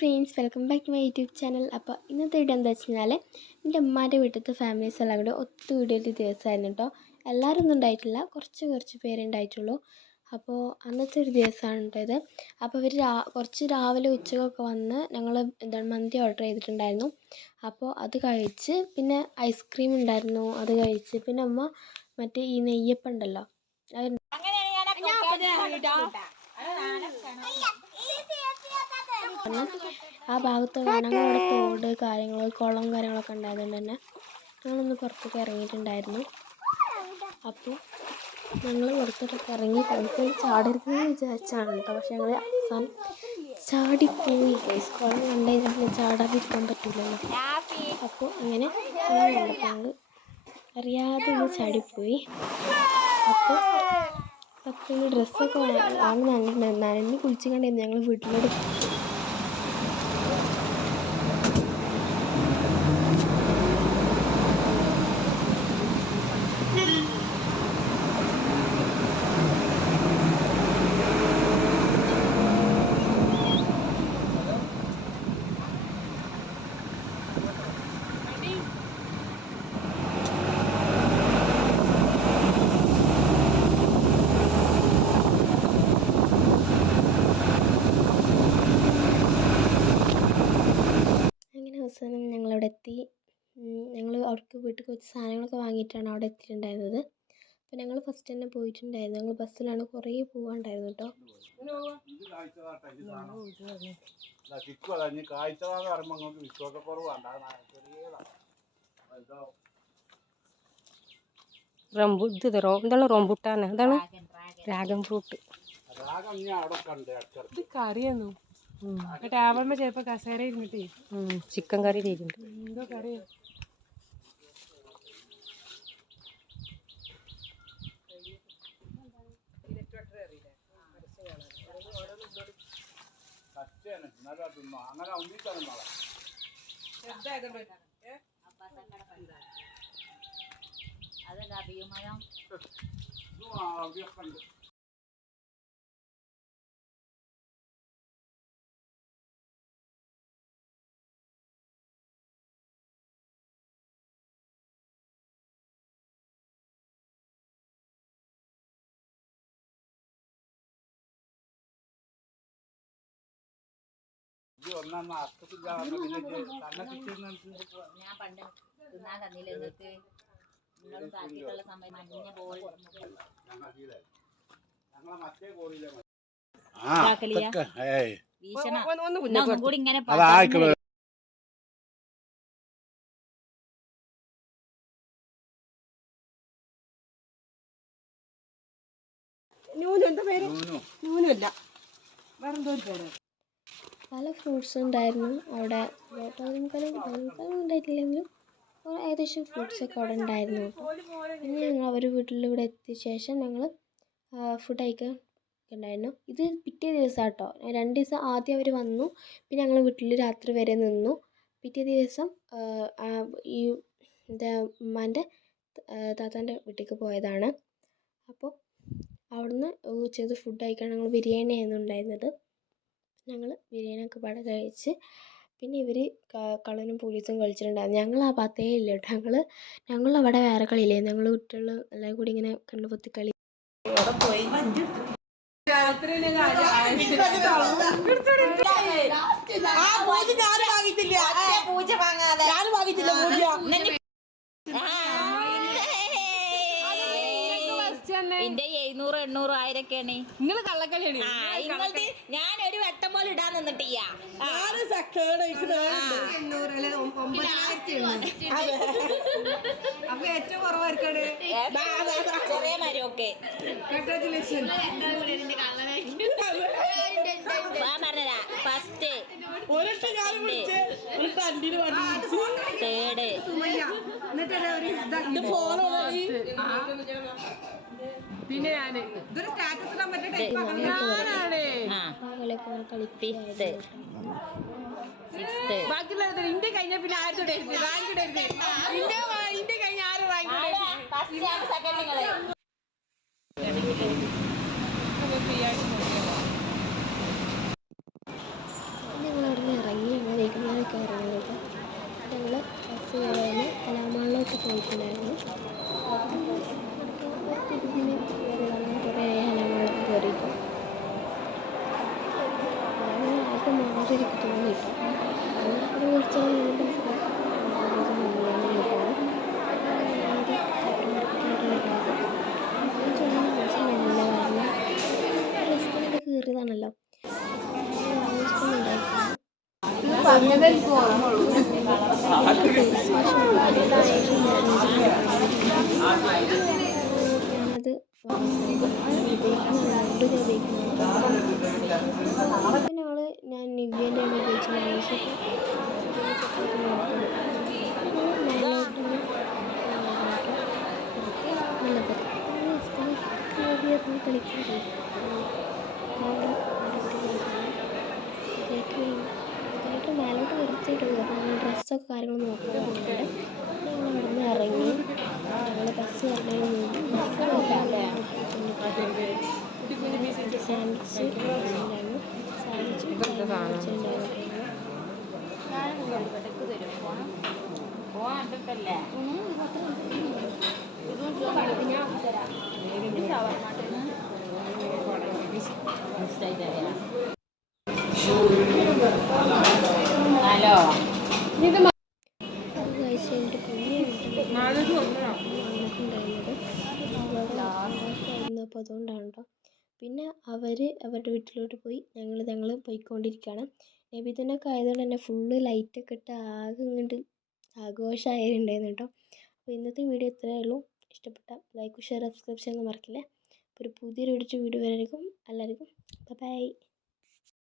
Friends welcome back to my YouTube channel. അപ്പോൾ ഇന്നത്തെ video എന്താ വെച്ച് കഴിഞ്ഞാൽ എന്റെ ഉമ്മാന്റെ വീട്ടിലത്തെ ഫാമിലീസ് എല്ലാം കൂടെ ഒത്തുകൂടിയൊരു ദിവസമായിരുന്നു കേട്ടോ. എല്ലാവരും ഒന്നും ഉണ്ടായിട്ടില്ല കുറച്ച് കുറച്ച് പേരുണ്ടായിട്ടുള്ളൂ അപ്പോൾ അന്നത്തെ ഒരു ദിവസമാണ് ഉണ്ടായത്. ഇത് അപ്പോൾ ഇവർ രാ കുറച്ച് രാവിലെ ഉച്ചക്കൊക്കെ വന്ന് ഞങ്ങൾ എന്താണ് മന്തി ഓർഡർ ചെയ്തിട്ടുണ്ടായിരുന്നു. അപ്പോൾ അത് കഴിച്ച് പിന്നെ ഐസ്ക്രീം ഉണ്ടായിരുന്നു അത് കഴിച്ച്. പിന്നെ അമ്മ മറ്റേ ഈ നെയ്യപ്പം ഉണ്ടല്ലോ അത് ആ ഭാഗത്ത് ഞങ്ങളവിടെ തോട് കാര്യങ്ങൾ കുളം കാര്യങ്ങളൊക്കെ ഉണ്ടായതുകൊണ്ട് തന്നെ ഞങ്ങളൊന്ന് പുറത്തേക്ക് ഇറങ്ങിയിട്ടുണ്ടായിരുന്നു. അപ്പോൾ ഞങ്ങൾ പുറത്തോട്ടൊക്കെ ഇറങ്ങി കുളത്തിൽ ചാടരുതെന്ന് വിചാരിച്ചാണ് കേട്ടോ. പക്ഷെ ഞങ്ങൾ അവസാനം ചാടിപ്പോയി. കുളം കണ്ടു കഴിഞ്ഞാൽ പിന്നെ ചാടാതിരിക്കാൻ പറ്റില്ലല്ലോ അപ്പോൾ അങ്ങനെ ഞങ്ങൾ അറിയാതെ ഒന്ന് ചാടിപ്പോയി. അപ്പോൾ അപ്പോൾ ഡ്രസ്സൊക്കെ വാങ്ങി നനഞ്ഞിട്ടുണ്ടായിരുന്നു നനഞ്ഞ് കുളിച്ച് കണ്ടായിരുന്നു ഞങ്ങൾ വീട്ടിലോട്ട് അങ്ങനെ ഞങ്ങളവിടെ എത്തി ഞങ്ങൾ അവർക്ക് വീട്ടിൽ കുറച്ച് സാധനങ്ങളൊക്കെ വാങ്ങിയിട്ടാണ് അവിടെ എത്തിയിട്ടുണ്ടായിരുന്നത്. അപ്പോൾ ഞങ്ങൾ ഫസ്റ്റ് തന്നെ പോയിട്ടുണ്ടായിരുന്നു. ഞങ്ങൾ ബസ്സിലാണ് കുറേ പോകാനുണ്ടായിരുന്നു കേട്ടോ റംബു ഇത് എന്താണ് റംബുട്ടാൻ എന്താണ് ഡ്രാഗൺ ഫ്രൂട്ട് അവിടെ ഇത് കറിയാന്നു? ടേബിളിൽ ചിലപ്പോ കസേര ഇരുന്നിട്ടേ. ചിക്കൻ കറി ചെയ്യുന്നുണ്ട് എന്തോ തിന്നോ അങ്ങനെ ഒന്നിച്ചാണ് നാളെ ഇതും ഒന്നാം തന്നെ ഞാൻ പണ്ട് തിന്നാൻ തന്നില്ല നിങ്ങൾക്ക് നിങ്ങൾ സമയം മഞ്ഞ ബോൾ. ഞങ്ങളെ മറ്റേ വീശണ കൂടി ഇങ്ങനെ നൂനു എന്താ പേര്? നൂനു. നൂനുമല്ല വേറെന്തോ ഒരു പേര്? പല ഫ്രൂട്ട്സ് ഉണ്ടായിരുന്നു. അവിടെ ബോട്ടാനിക്കലും ബോട്ടാനിക്കലും ഉണ്ടായിട്ടില്ലെങ്കിലും കുറെ ഏകദേശം ഫ്രൂട്ട്സൊക്കെ അവിടെ ഉണ്ടായിരുന്നു. പിന്നെ ഞങ്ങൾ അവർ വീട്ടിലൂടെ എത്തിയ ശേഷം ഞങ്ങൾ ഫുഡ് കഴിക്കാൻ ഉണ്ടായിരുന്നു. ഇത് പിറ്റേ ദിവസം കേട്ടോ രണ്ട് ദിവസം ആദ്യം അവർ വന്നു. പിന്നെ ഞങ്ങൾ വീട്ടിൽ രാത്രി വരെ നിന്നു. പിറ്റേ ദിവസം ഈ എന്താ ഉമ്മാന്റെ താത്താന്റെ വീട്ടിലേക്ക് പോയതാണ്. അപ്പോൾ അവിടുന്ന് ഉച്ചയ്ക്ക് ഫുഡ് കഴിക്കാൻ ഞങ്ങൾ ബിരിയാണി ആയിരുന്നു ഉണ്ടായിരുന്നത്. ഞങ്ങൾ ബിരിയാണിയൊക്കെ പാടെ കഴിച്ച് പിന്നെ ഇവർ കള്ളനും പോലീസും കളിച്ചിട്ടുണ്ടായിരുന്നു. ഞങ്ങൾ ആ ഭാഗത്തേ ഇല്ല കേട്ടോ ഞങ്ങൾ ഞങ്ങൾ അവിടെ വേറെ കളിയില്ലേ? ഞങ്ങൾ കുട്ടികൾ എല്ലാവരും കൂടി ഇങ്ങനെ കണ്ണുപൊത്തി കളി പൂജ വാങ്ങാതെ. എന്റെ എഴുന്നൂറ് എണ്ണൂറ് ആയിരൊക്കെയാണ്. നിങ്ങൾ കള്ളക്കളിയാണ്. ആ ഇങ്ങൾത് ഞാൻ ഒരു വെട്ടം പോലെ ഇടാൻ നിന്നിട്ടില്ല. അപ്പൊ ഏറ്റവും കുറവായിരിക്കാണ് ചെറിയ മരമൊക്കെ. ഞാൻ പറഞ്ഞതാ ഫസ്റ്റ് തേർഡ് പിന്നെ ഞാൻ. ഇതൊരു സ്റ്റാറ്റസ് ഇടാൻ പറ്റട്ടെ കഴിഞ്ഞ പിന്നെ ആരും റാങ്ക് കഴിഞ്ഞ ആരും റാങ്ക് ഇടരുത് സെക്കൻഡുകൾ ഞങ്ങൾ അവിടെ നിന്ന് ഇറങ്ങി ഉപയോഗിക്കുന്നത് പിന്നെ ഞാൻ നിവ്യേന്റെ നൈസൊക്കെ കളിക്കാൻ പോയി മേലോട്ട് മേലോട്ട് അപ്പോൾ കയറണം ഡ്രസ്സൊക്കെ കാര്യങ്ങൾ നോക്കുന്നുണ്ട് ഞങ്ങൾ അവിടെ നിന്ന് ഇറങ്ങി. ഞങ്ങൾ ബസ് മുമ്പ് ബസ് സാൻഡ്വിച്ച് ഉണ്ടായിരുന്നു സാൻഡ്വിച്ച്. വെച്ചിട്ടുണ്ടായിരുന്നു ഹലോ അത് കഴിച്ച് കഴിഞ്ഞിട്ട് പിന്നെ വന്നിട്ടുണ്ടായിരുന്നത് ആയിരുന്നു അപ്പോൾ അതുകൊണ്ടാണ് കേട്ടോ പിന്നെ അവർ അവരുടെ വീട്ടിലോട്ട് പോയി ഞങ്ങൾ ഞങ്ങൾ പോയിക്കൊണ്ടിരിക്കുകയാണ് നബിദിനൊക്കെ ആയതുകൊണ്ട് തന്നെ ഫുള്ള് ലൈറ്റൊക്കെ ഇട്ട് ആകെ ഇങ്ങോട്ട് ആഘോഷമായിട്ടുണ്ടായിരുന്നു കേട്ടോ അപ്പോൾ ഇന്നത്തെ വീഡിയോ ഇത്രയേ ഉള്ളൂ. ഇഷ്ടപ്പെട്ട ലൈക്ക് ഷെയർ സബ്സ്ക്രൈബ് ചെയ്യാൻ മറക്കില്ല. ഒരു പുതിയൊരു വീഡിയോ വീഡിയോ വരായിരിക്കും എല്ലാവർക്കും ബൈ